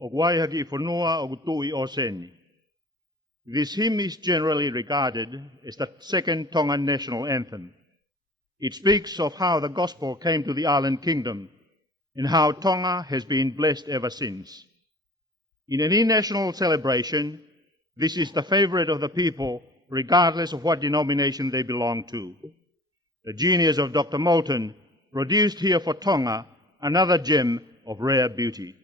o waiaki whanua o Tui o Seni. This hymn is generally regarded as the second Tongan national anthem. It speaks of how the gospel came to the island kingdom and how Tonga has been blessed ever since. In any national celebration, this is the favorite of the people, regardless of what denomination they belong to. The genius of Dr. Moulton produced here for Tonga another gem of rare beauty.